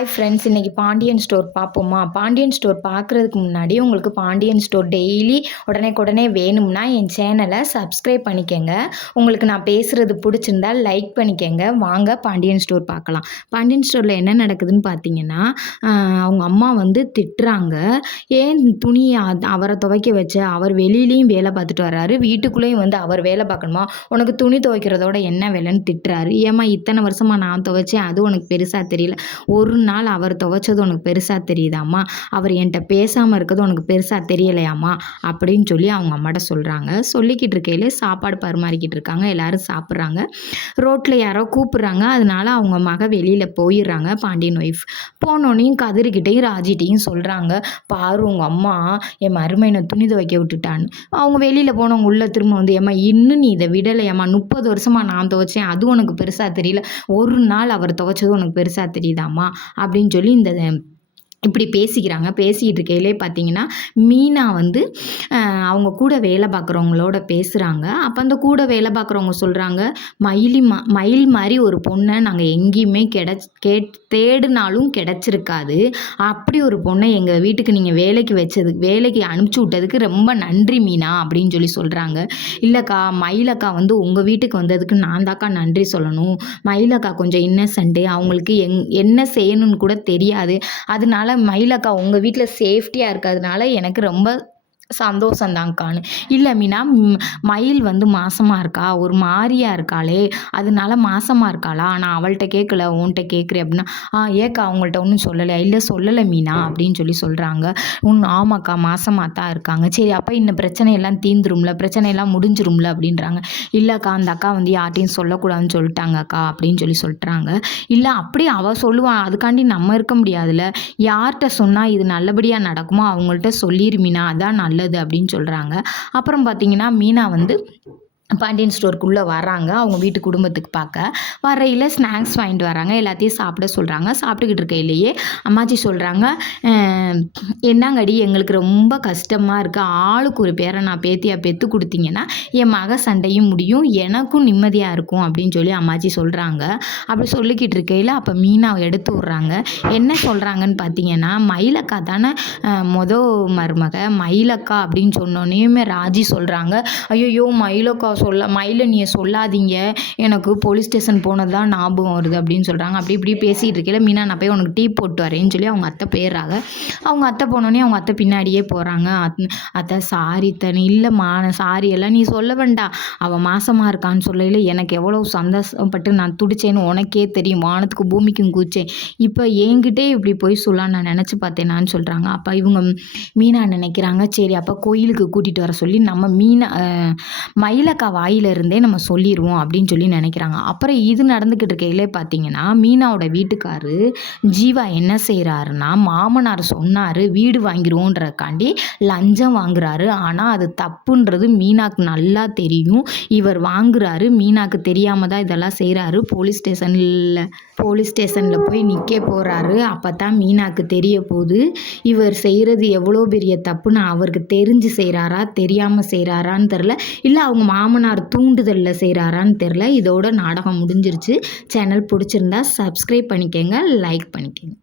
Hi friends, இன்றைக்கி Pandian store பார்ப்போமா? Pandian store பார்க்குறதுக்கு முன்னாடி உங்களுக்கு பாண்டியன் ஸ்டோர் டெய்லி உடனே வேணும்னா என் சேனலை சப்ஸ்கிரைப் பண்ணிக்கங்க. உங்களுக்கு நான் பேசுகிறது பிடிச்சிருந்தால் லைக் பண்ணிக்கங்க. வாங்க பாண்டியன் ஸ்டோர் பார்க்கலாம். பாண்டியன் ஸ்டோரில் என்ன நடக்குதுன்னு பார்த்தீங்கன்னா, அவங்க அம்மா வந்து திட்டுறாங்க. ஏன் துணியை அவரை துவைக்க வச்ச, அவர் வெளியிலையும் வேலை பார்த்துட்டு வர்றாரு, வீட்டுக்குள்ளேயும் வந்து அவர் வேலை பார்க்கணுமா? உனக்கு துணி துவைக்கிறதோட என்ன வேலைன்னு திட்டுறாரு. ஏம்மா இத்தனை வருஷமாக நான் துவைச்சேன், அது உனக்கு பெருசாக தெரியல, ஒரு நாள் அவர் துவைச்சது உனக்கு பெருசாக தெரியுதாம்மா, அவர் என்கிட்ட பேசாமல் இருக்கிறது உனக்கு பெருசாக தெரியலையாம்மா அப்படின்னு சொல்லி அவங்க அம்மாட்ட சொல்கிறாங்க. சொல்லிக்கிட்டு இருக்கையிலே சாப்பாடு பரிமாறிக்கிட்டு இருக்காங்க, எல்லோரும் சாப்பிட்றாங்க. ரோட்டில் யாரோ கூப்பிட்றாங்க, அதனால அவங்க மக வெளியில் போயிடுறாங்க. பாண்டியன் ஒய்ஃப் போனோன்னையும் கதிரிக்கிட்டையும் ராஜிட்டையும் சொல்கிறாங்க, பாரு உங்கள் அம்மா என் மருமையினை துணி துவைக்க விட்டுட்டான்னு. அவங்க வெளியில் போனவங்க உள்ள திரும்ப வந்து, ஏம்மா இன்னும் நீ இதை விடலையாம்மா, 30 வருஷமாக நான் துவைச்சேன், அது உனக்கு பெருசாக தெரியல, ஒரு நாள் அவர் துவைச்சது உனக்கு பெருசாக தெரியுதாம்மா அப்படின்னு சொல்லி இப்படி பேசிக்கிறாங்க. பேசிக்கிட்டு இருக்கையிலே பார்த்தீங்கன்னா, மீனா வந்து அவங்க கூட வேலை பார்க்குறவங்களோட பேசுகிறாங்க. அப்போ அந்த கூட வேலை பார்க்குறவங்க சொல்கிறாங்க, மயில் மாதிரி ஒரு பொண்ணை நாங்கள் எங்கேயுமே தேடினாலும் கிடச்சிருக்காது. அப்படி ஒரு பொண்ணை எங்கள் வீட்டுக்கு நீங்கள் வேலைக்கு அனுப்பிச்சி விட்டதுக்கு ரொம்ப நன்றி மீனா அப்படின்னு சொல்லி சொல்கிறாங்க. இல்லைக்கா, மயிலக்கா வந்து உங்கள் வீட்டுக்கு வந்ததுக்கு நான் தாக்கா நன்றி சொல்லணும். மயிலக்கா கொஞ்சம் இன்னசென்ட்டு, அவங்களுக்கு என்ன செய்யணும்னு கூட தெரியாது. அதனால மயிலக்கா உங்கள் வீட்டில் சேஃப்டியாக இருக்கிறதுனால எனக்கு ரொம்ப சந்தோஷந்தாங்கான்னு. இல்லை மீனா, மயில் வந்து மாசமாக இருக்கா, ஒரு மாதிரியாக இருக்காளே, அதனால மாசமாக இருக்காளா, நான் அவள்கிட்ட கேட்கல உன்கிட்ட கேட்குறேன் அப்படின்னா, ஏக்கா அவங்கள்ட்ட ஒன்றும் சொல்லலையா? இல்லை சொல்லலை மீனா அப்படின்னு சொல்லி சொல்கிறாங்க. ஆமாக்கா மாசமாக தான் இருக்காங்க. சரி, அப்போ இந்த பிரச்சனையெல்லாம் தீந்துரும்ல, பிரச்சனையெல்லாம் முடிஞ்சிரும்ல அப்படின்றாங்க. இல்லைக்கா, அந்த அக்கா வந்து யார்ட்டையும் சொல்லக்கூடாதுன்னு சொல்லிட்டாங்க அக்கா அப்படின்னு சொல்லி சொல்கிறாங்க. இல்லை அப்படி அவள் சொல்லுவான், அதுக்காண்டி நம்ம இருக்க முடியாதுல்ல, யார்கிட்ட சொன்னால் இது நல்லபடியாக நடக்குமோ அவங்கள்ட்ட சொல்லிரு மீனா, அதான் நல்லது அப்படின்னு சொல்கிறாங்க. அப்புறம் பார்த்தீங்கன்னா, மீனா வந்து பாண்டியன் ஸ்டோருக்குள்ளே வராங்க, அவங்க வீட்டு குடும்பத்துக்கு பார்க்க. வரையில் ஸ்நாக்ஸ் வாங்கிட்டு வராங்க, எல்லாத்தையும் சாப்பிட சொல்கிறாங்க. சாப்பிட்டுக்கிட்டு இருக்கையிலேயே அம்மாச்சி சொல்கிறாங்க, என்னங்கடி எங்களுக்கு ரொம்ப கஷ்டமாக இருக்குது, ஆளுக்கு ஒரு பேரை நான் பேத்தியாக பெற்று கொடுத்தீங்கன்னா என் மக சண்டையும் முடியும், எனக்கும் நிம்மதியாக இருக்கும் அப்படின்னு சொல்லி அம்மாச்சி சொல்கிறாங்க. அப்படி சொல்லிக்கிட்டு இருக்கையில் அப்போ மீனாவை எடுத்து விட்றாங்க. என்ன சொல்கிறாங்கன்னு பார்த்தீங்கன்னா, மயிலக்கா தானே மருமக, மயிலக்கா அப்படின்னு சொன்னோன்னே ராஜி சொல்கிறாங்க, ஐயோ மயிலக்கா மயிலை நீ சொல்லாதீங்க, எனக்கு போலீஸ் ஸ்டேஷன் போனது தான் ஞாபகம் வருது அப்படின்னு சொல்கிறாங்க. அப்படி இப்படி பேசிகிட்டு இருக்கையில், மீனா நான் போய் உனக்கு டீ போட்டு வரேன்னு சொல்லி அவங்க அத்தை போயிடுறாங்க. அவங்க அத்தை போனோடனே அவங்க அத்தை பின்னாடியே போகிறாங்க. அத்தை சாரி தனி, இல்லைம்மா சாரி எல்லாம் நீ சொல்ல வேண்டாம், அவள் மாசமாக இருக்கான்னு சொல்லையில் எனக்கு எவ்வளோ சந்தோஷப்பட்டு நான் துடிச்சேன்னு உனக்கே தெரியும், வானத்துக்கு பூமிக்கும் கூச்சேன், இப்போ என்கிட்டே இப்படி போய் சொல்லலாம் நான் நினச்சி பார்த்தேனான்னு சொல்கிறாங்க. அப்போ இவங்க மீனா நினைக்கிறாங்க, சரி அப்போ கோயிலுக்கு கூட்டிகிட்டு வர சொல்லி நம்ம மயிலக்கா வாயிலிருந்தே நம்ம சொல்லிடுவோம் அப்படின்னு சொல்லி நினைக்கிறாங்க. அப்புறம் இது நடந்துக்கிட்டு இருக்கையிலே பார்த்தீங்கன்னா, மீனாவோட வீட்டுக்காரு ஜீவா என்ன செய்கிறாருன்னா, மாமனார் சொன்னார் வீடு வாங்கிடுவோன்றக்காண்டி லஞ்சம் வாங்குறாரு. ஆனால் அது தப்புன்றது மீனாக்கு நல்லா தெரியும். இவர் வாங்குறாரு, மீனாக்கு தெரியாமல் தான் இதெல்லாம் செய்கிறாரு. போலீஸ் ஸ்டேஷனில் போய் நிற்க போகிறாரு. அப்போ தான் மீனாக்கு தெரிய போகுது இவர் செய்கிறது எவ்வளோ பெரிய தப்புன்னு. அவருக்கு தெரிஞ்சு செய்கிறாரா தெரியாமல் செய்கிறாரான்னு தெரில, இல்லை அவங்க மாமனார் தூண்டுதலில் செய்கிறாரான்னு தெரில. இதோட நாடகம் முடிஞ்சிருச்சு. சேனல் பிடிச்சிருந்தா சப்ஸ்கிரைப் பண்ணிக்கங்க, லைக் பண்ணிக்கங்க.